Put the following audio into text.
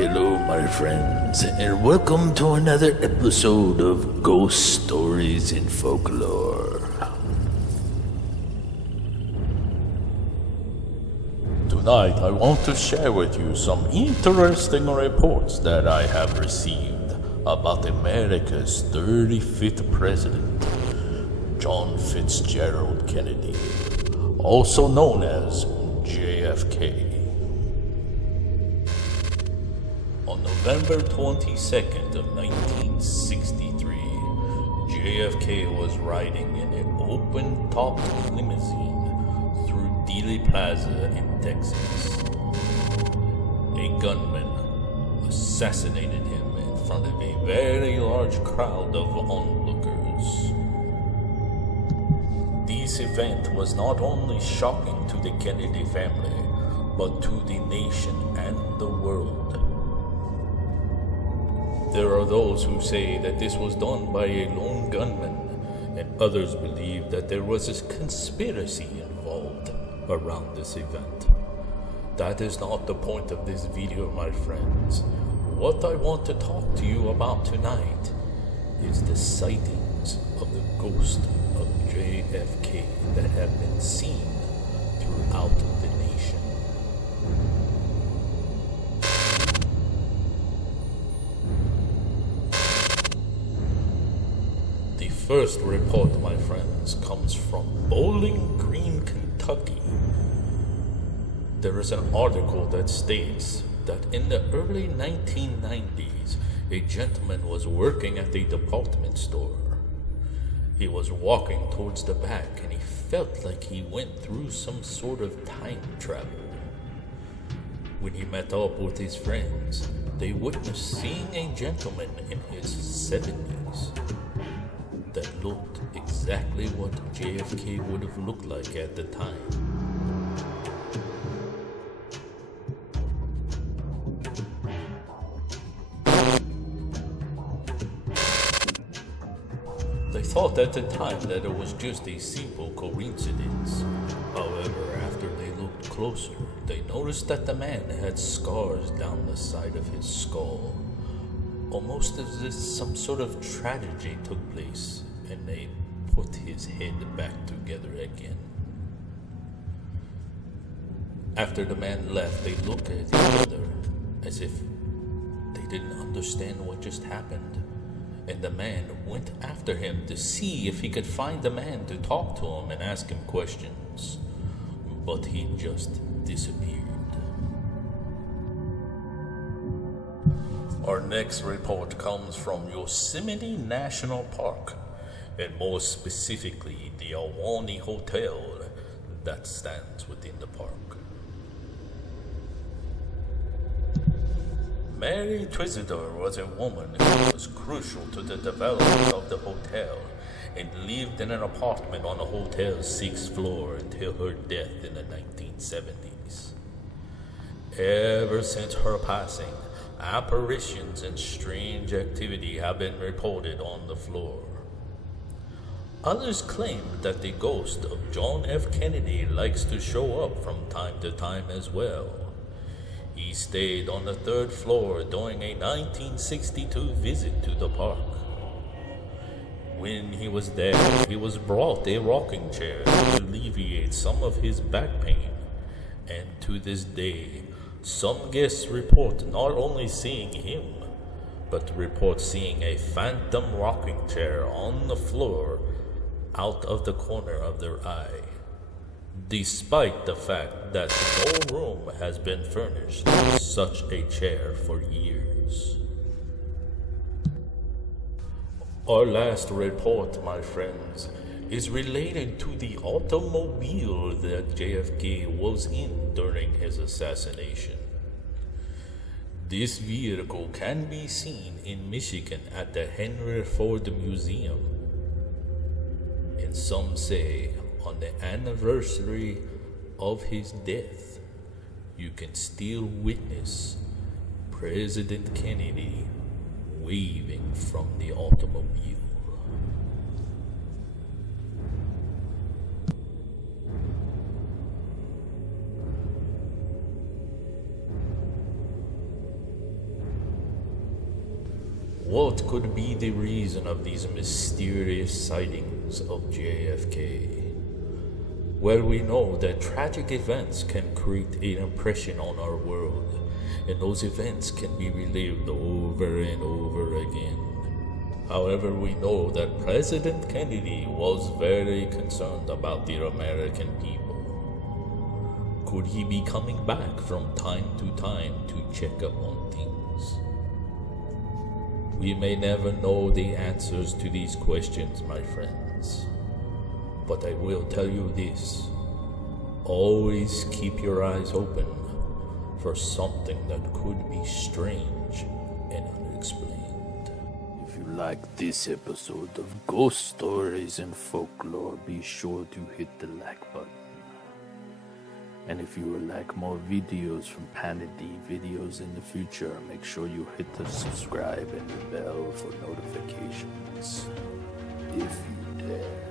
Hello, my friends, and welcome to another episode of Ghost Stories and Folklore. Tonight, I want to share with you some interesting reports that I have received about America's 35th president, John Fitzgerald Kennedy, also known as JFK. On November 22nd of 1963, JFK was riding in an open-topped limousine through Dealey Plaza in Texas. A gunman assassinated him in front of a very large crowd of onlookers. This event was not only shocking to the Kennedy family, but to the nation and the world. There are those who say that this was done by a lone gunman, and others believe that there was a conspiracy involved around this event. That is not the point of this video, my friends. What I want to talk to you about tonight is the sightings of the ghost of JFK that have been seen throughout the nation. The first report, my friends, comes from Bowling Green, Kentucky. There is an article that states that in the early 1990s, a gentleman was working at a department store. He was walking towards the back and he felt like he went through some sort of time travel. When he met up with his friends, they witnessed seeing a gentleman in his 70s that looked exactly what JFK would have looked like at the time. They thought at the time that it was just a simple coincidence. However, after they looked closer, they noticed that the man had scars down the side of his skull, almost as if some sort of tragedy took place and they put his head back together again. After the man left, they looked at each other as if they didn't understand what just happened. And the man went after him to see if he could find the man to talk to him and ask him questions. But he just disappeared. Our next report comes from Yosemite National Park, and more specifically the Ahwahnee Hotel that stands within the park. Mary Twisidor was a woman who was crucial to the development of the hotel and lived in an apartment on the hotel's 6th floor until her death in the 1970s. Ever since her passing, apparitions and strange activity have been reported on the floor. Others claim that the ghost of John F. Kennedy likes to show up from time to time as well. He stayed on the 3rd floor during a 1962 visit to the park. When he was there, he was brought a rocking chair to alleviate some of his back pain, and to this day, some guests report not only seeing him, but report seeing a phantom rocking chair on the floor out of the corner of their eye, despite the fact that no room has been furnished with such a chair for years. Our last report, my friends, is related to the automobile that JFK was in during his assassination. This vehicle can be seen in Michigan at the Henry Ford Museum. And some say on the anniversary of his death, you can still witness President Kennedy waving from the automobile. What could be the reason of these mysterious sightings of JFK? Well, we know that tragic events can create an impression on our world, and those events can be relived over and over again. However, we know that President Kennedy was very concerned about the American people. Could he be coming back from time to time to check up on things? We may never know the answers to these questions, my friends. But I will tell you this. Always keep your eyes open for something that could be strange and unexplained. If you like this episode of Ghost Stories and Folklore, be sure to hit the like button. And if you would like more videos from Panady videos in the future, make sure you hit the subscribe and the bell for notifications. If you dare.